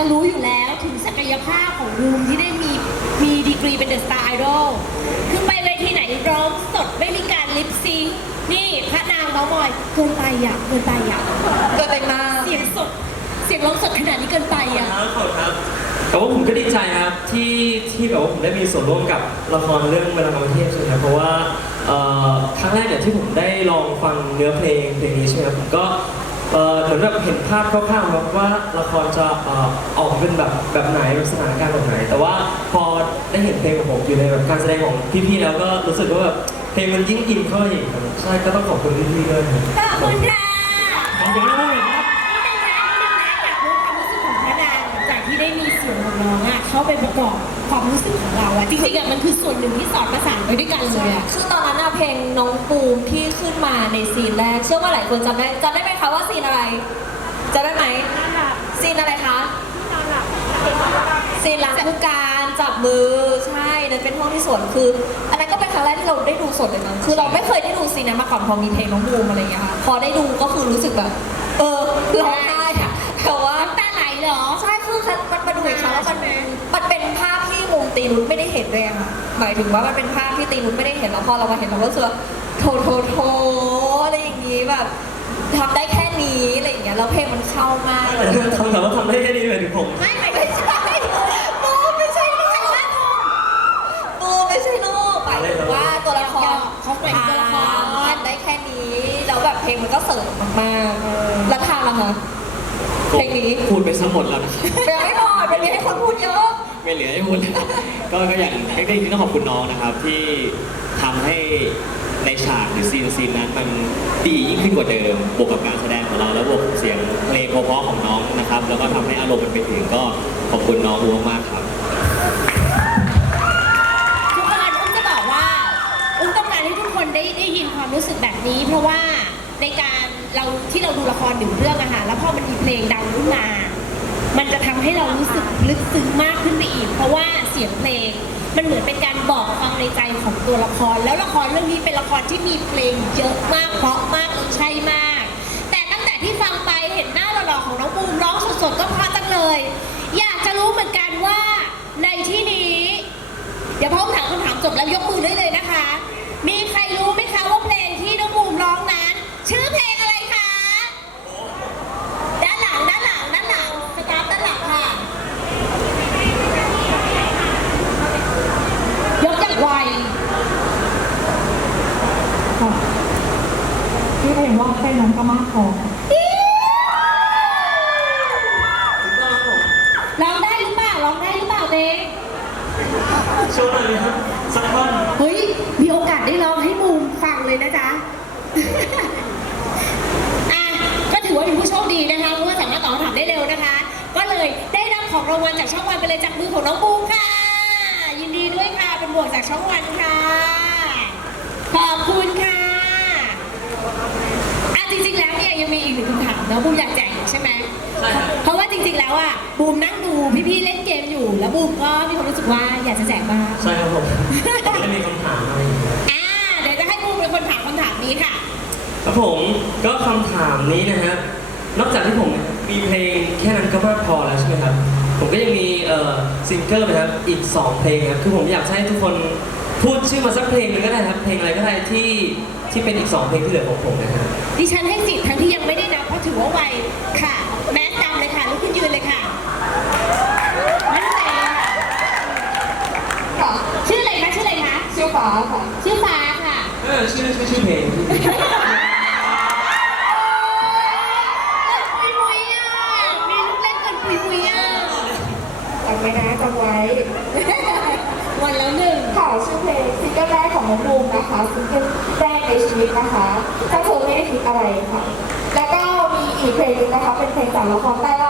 จะรู้อยู่แล้วถึงศักยภาพของบูมที่ได้มีมีดีกรีเป็นเดอะสตาร์ไอดอลคือไปเวทีไหนร้องสดไม่มีการลิปซิงค์นี่พระนางเมาส์มอยเกินไปอะเกินไปอะเกิดไปมากเสียงสดเสียงร้องสดขนาดนี้เกินไปอะ ครับขอบคุณครับแต่ว่าผมก็ดีใจนะครับที่ที่แบบว่าผมได้มีส่วนร่วมกับละครเรื่องเวลากรรมเทพใช่ไหมครับเพราะว่าเอ่อครั้งแรกเนี่ยที่ผมได้ลองฟังเนื้อเพลงเพลงนี้ใช่ไหมครับผมก็ เอ่อเหมือนแบบเห็นภาพคร่าวๆครับว่าละครจะเอ่อออกเป็นแบบแบบไหนแบบสถานการณ์แบบไหน แต่ว่าพอได้เห็นเพลงของผมอยู่ในแบบการแสดงของพี่ๆแล้วก็รู้สึกว่าแบบเพลงมันยิ่งอินเข้าไปอีกครับใช่ก็ต้องขอบคุณพี่ๆด้วยครับขอบคุณค่ะขอบคุณมากเลยครับ นิดนึงนะนิดนึงนะอยากรู้ความรู้สึกของพระนางหลังจากที่ได้มีเสียงของน้องอะ เข้าไปประกอบความรู้สึกของเราอะจริงๆอะมันคือส่วนหนึ่งที่สอดประสานไปด้วยกันเลยอะคือตอนนั้นอะเพลงน้องปูมที่ขึ้นมาในซีนแรก เชื่อว่าหลายคนจำได้จำได้ไหมคะว่าซีนอะไรจำได้ไหมซีนอะไรคะซีนหล้างผู้การจับมือใช่นั่นเป็นห้องที่สวนคืออันนั้นก็เป็นครั้งแรกที่เราได้ดูสดเลยมั้งคือเราไม่เคยได้ดูซีนนั้นมาก่อนพอมีเพลงน้องบูมอะไรอย่างเงี้ยค่ะพอได้ดูก็คือรู้สึกแบบ เออร้องไนุชไม่ได้เห็นเลยอะค่ะหมายถึงว่ามันเป็นภาพที่ตีนุชไม่ได้เห็นแล้วพอเรามาเห็นเราก็รู้สึกว่าโทโทโทอะไรอย่างงี้แบบทำได้แค่นี้อะไรอย่างเงี้ยแล้วเพลงมันเข้ามากเลยทำแต่ว่าทำได้แค่นี้เลยถึงผมไม่ไม่ไม่ใช่บูมไม่ใช่ลูกบูมไม่ใช่ลูกหมายถึงว่าตัวละครเขาเป็นตัวละครทำได้แค่นี้แล้วแบบเพลงมันก็เสริมมากๆแล้วทางล่ะคะเพลงนี้พูดไปซะหมดแล้วนะยังไม่พอเป็นนี้ให้คนพูดเยอะ ไม่เหลือให้พูด ก็ก็อย่างใกล้ๆที่ต้องขอบคุณน้องนะครับ ที่ทำให้ในฉากหรือซีนซีนนั้นมันดียิ่งขึ้นกว่าเดิม บวกกับการแสดงของเราแล้วบวกกับเสียงเพลงเพราะๆของน้องนะครับ แล้วก็ทำให้อารมณ์มันไปถึงก็ขอบคุณน้องอูมากๆครับ ทุกคนอุ้มจะบอกว่าอุ้มต้องการให้ทุกคนได้ได้ยินความรู้สึกแบบนี้ เพราะว่าในการเราที่เราดูละครหนึ่งเรื่องอะค่ะแล้วพอมันมีเพลงดังขึ้นมา มันจะทำให้เรารู้สึกลึกซึ้งมากขึ้นไปอีก เพราะว่าเสียงเพลง มันเหมือนเป็นการบอกความในใจของตัวละคร แล้วละครเรื่องนี้เป็นละครที่มีเพลงเยอะมากเพราะมากและใช่มาก แต่ตั้งแต่ที่ฟังไปเห็นหน้าหล่อๆของน้องบูมร้องสดๆก็เพราะจังเลย อยากจะรู้เหมือนกันว่าในที่นี้ เดี๋ยวพอถามคำถามจบแล้วยกมือได้เลยนะคะ มีใครรู้ไหมคะว่าเพลงที่น้องบูมร้องนั้น ชื่อเพลงอะไรคะ ด้านหลังด้านหลังด้านหลังสตาร์ทด้านหลังค่ะ ยกอย่างไว ที่เพล งว่าแค่นั้นก็มากพอร้องได้หรือเปล่าร้องได้หรือเปล่าเองโชว์หน่อยครับสักท่อนเฮ้ย มีโอกาสได้ร้องให้บูมฟังเลยนะจ๊ะ อะ ก็ถือว่าเป็นผู้โชคดีนะคะ เพราะว่าสามารถตอบคำถามได้เร็วนะคะ ก็เลยได้รับของรางวัลจากช่องวันไปเลยจากมือของน้องบูมค่ะ ยินดีด้วยค่ะ เป็นบวกจากช่องวันค่ะ ขอบคุณค่ะ อะจริงๆ แล้วเนี่ยยังมีอีกหนึ่งคำถามนะบูมอยากแจกอีกใช่ไหมใช่ครับ เพราะว่าจริงๆแล้วอะบูมนั่งดูพี่ๆเล่นเกมอยู่ แล้วบูมก็มีความรู้สึกว่าอยากจะแจกบ้าง ใช่ครับผมไม่มีคำถามอะไรอย่างเงี้ยอ่าเดี๋ยวจะให้บูมเป็นคนถามคำถามนี้ค่ะ ครับผมก็คำถามนี้นะฮะนอกจากที่ผมมีเพลงแค่นั้นก็มากพอแล้วใช่ไหมครับ ผมก็ยังมีเอ่อซิงเกิลนะครับอีก 2 เพลงครับคือผมอยากให้ทุกคนพูดชื่อมาสักเพลงหนึงก็ได้ครับเพลงอะไรก็ได้ที่ที่เป็นอีก 2 เพลงที่เหลือของผมนะฮะ ดิฉันให้สิทธิ์ทั้งที่ยังไม่ได้ นับเพราะถือว่าไวค่ะ แมสดำเลยค่ะลุกขึ้นยืนเลยค่ะมั่นเลยค่ะชื่ออะไรคะชื่ออะไรคะชื่อฟ้าค่ะชื่อฟ้าค่ะเออชื่อชื่อชื่อเพลงปุยปุยอะมีลูกเล่นกันปุยปุยอะจำไว้นะจำไว้ วันแล้วหนึ่งค่ะชื่อเพลงซิงเกิลแรกของน้องบูมนะคะซิงเกิลแรกในชีวิตนะคะถ้าเธอไม่ได้คิดอะไรค่ะ อีกเพลงหนึงนะคะเป็นเพลงจากละครใต้ล่า